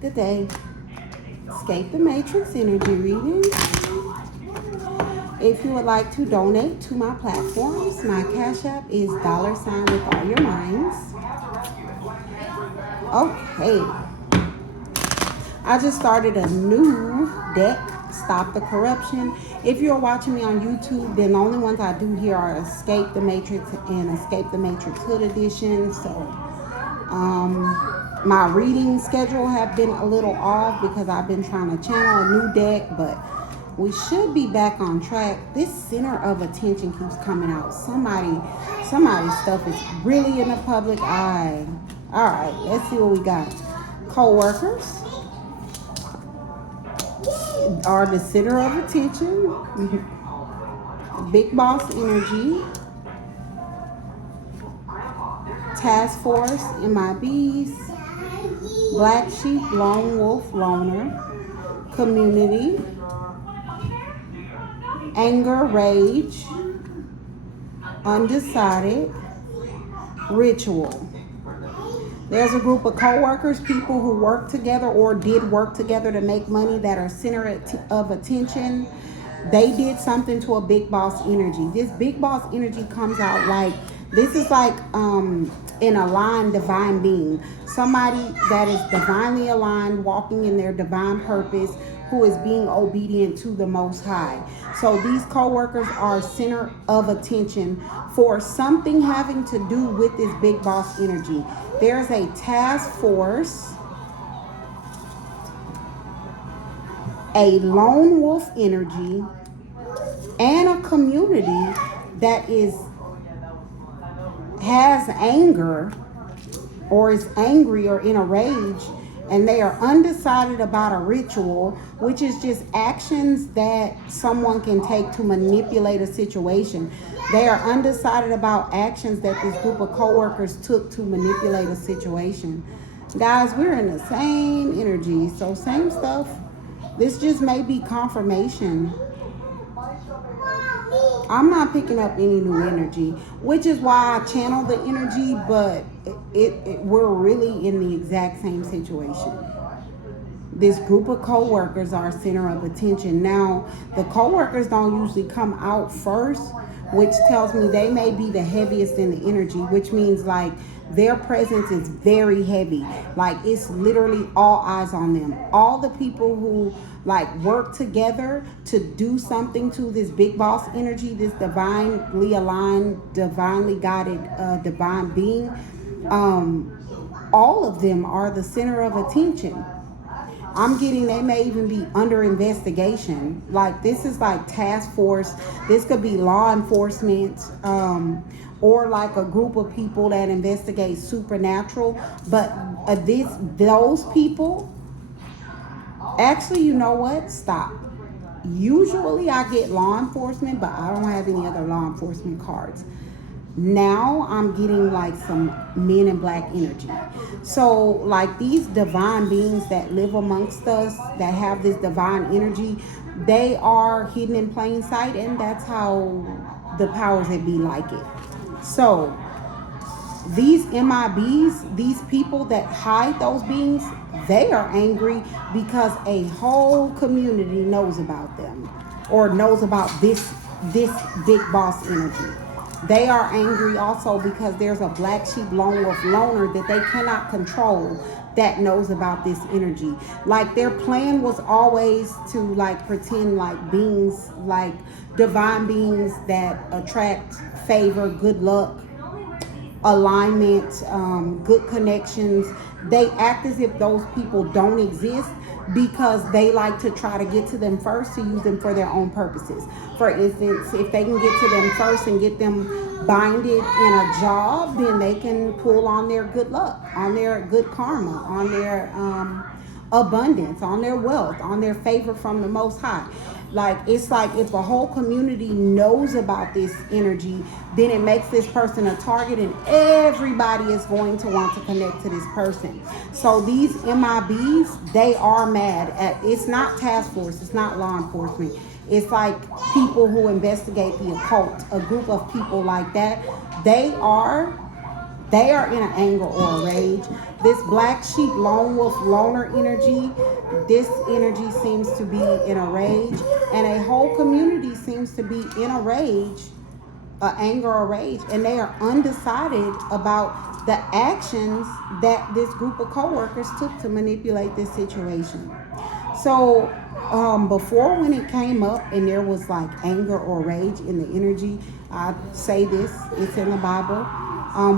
Good day. Escape the Matrix energy reading. If you would like to donate to my platforms, my Cash App is $ with all your minds. Okay. I just started a new deck, Stop the Corruption. If you're watching me on YouTube, then the only ones I do here are Escape the Matrix and Escape the Matrix Hood Edition. So my reading schedule have been a little off because I've been trying to channel a new deck, but we should be back on track. This center of attention keeps coming out. Somebody's stuff is really in the public eye. All right, let's see what we got. Co-workers are the center of attention. Big boss energy. Task force, M.I.Bs. Black sheep, lone wolf, loner. Community. Anger, rage. Undecided. Ritual. There's a group of co-workers, people who work together or did work together to make money that are center of attention. They did something to a big boss energy. This big boss energy comes out like, this is like an aligned divine being. Somebody that is divinely aligned, walking in their divine purpose, who is being obedient to the Most High. So these co-workers are center of attention for something having to do with this big boss energy. There's a task force, a lone wolf energy, and a community that has anger or is angry or in a rage, and they are undecided about a ritual, which is just actions that someone can take to manipulate a situation. They are undecided about actions that this group of co-workers took to manipulate a situation. Guys, we're in the same energy, so same stuff. This just may be confirmation. I'm not picking up any new energy, which is why I channel the energy, but we're really in the exact same situation. This group of co-workers are center of attention. Now, the co-workers don't usually come out first, which tells me they may be the heaviest in the energy, which means like their presence is very heavy. Like it's literally all eyes on them. All the people who like work together to do something to this big boss energy, this divinely aligned, divinely guided, divine being, all of them are the center of attention. I'm getting they may even be under investigation. Like this is like task force. This could be law enforcement, or like a group of people that investigate supernatural. But those people, actually, you know what? Stop. Usually I get law enforcement, but I don't have any other law enforcement cards. Now I'm getting like some men in black energy. So like these divine beings that live amongst us, that have this divine energy, they are hidden in plain sight, and that's how the powers that be like it. So these M.I.Bs, these people that hide those beings, they are angry because a whole community knows about them or knows about this big boss energy. They are angry also because there's a black sheep lone wolf loner that they cannot control that knows about this energy. Like their plan was always to like pretend like beings, like divine beings that attract favor, good luck, alignment, good connections. They act as if those people don't exist because they like to try to get to them first to use them for their own purposes. For instance, if they can get to them first and get them binded in a job, then they can pull on their good luck, on their good karma, on their abundance, on their wealth, on their favor from the Most High. Like it's like if a whole community knows about this energy, then it makes this person a target, and everybody is going to want to connect to this person. So these M.I.Bs, they are mad at, it's not task force, it's not law enforcement. It's like people who investigate the occult, a group of people like that. They are They are in an anger or a rage. This black sheep, lone wolf, loner energy, this energy seems to be in a rage, and a whole community seems to be in a rage, anger or rage, and they are undecided about the actions that this group of coworkers took to manipulate this situation. So before, when it came up and there was like anger or rage in the energy, I say this, it's in the Bible.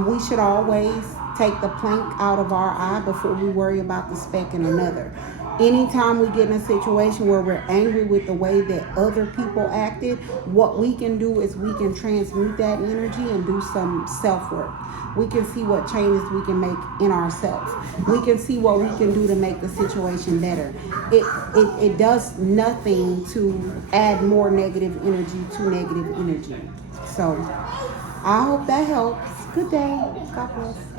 We should always take the plank out of our eye before we worry about the speck in another. Anytime we get in a situation where we're angry with the way that other people acted, what we can do is we can transmute that energy and do some self work. We can see what changes we can make in ourselves. We can see what we can do to make the situation better. It does nothing to add more negative energy to negative energy. So I hope that helps. Good day. God bless.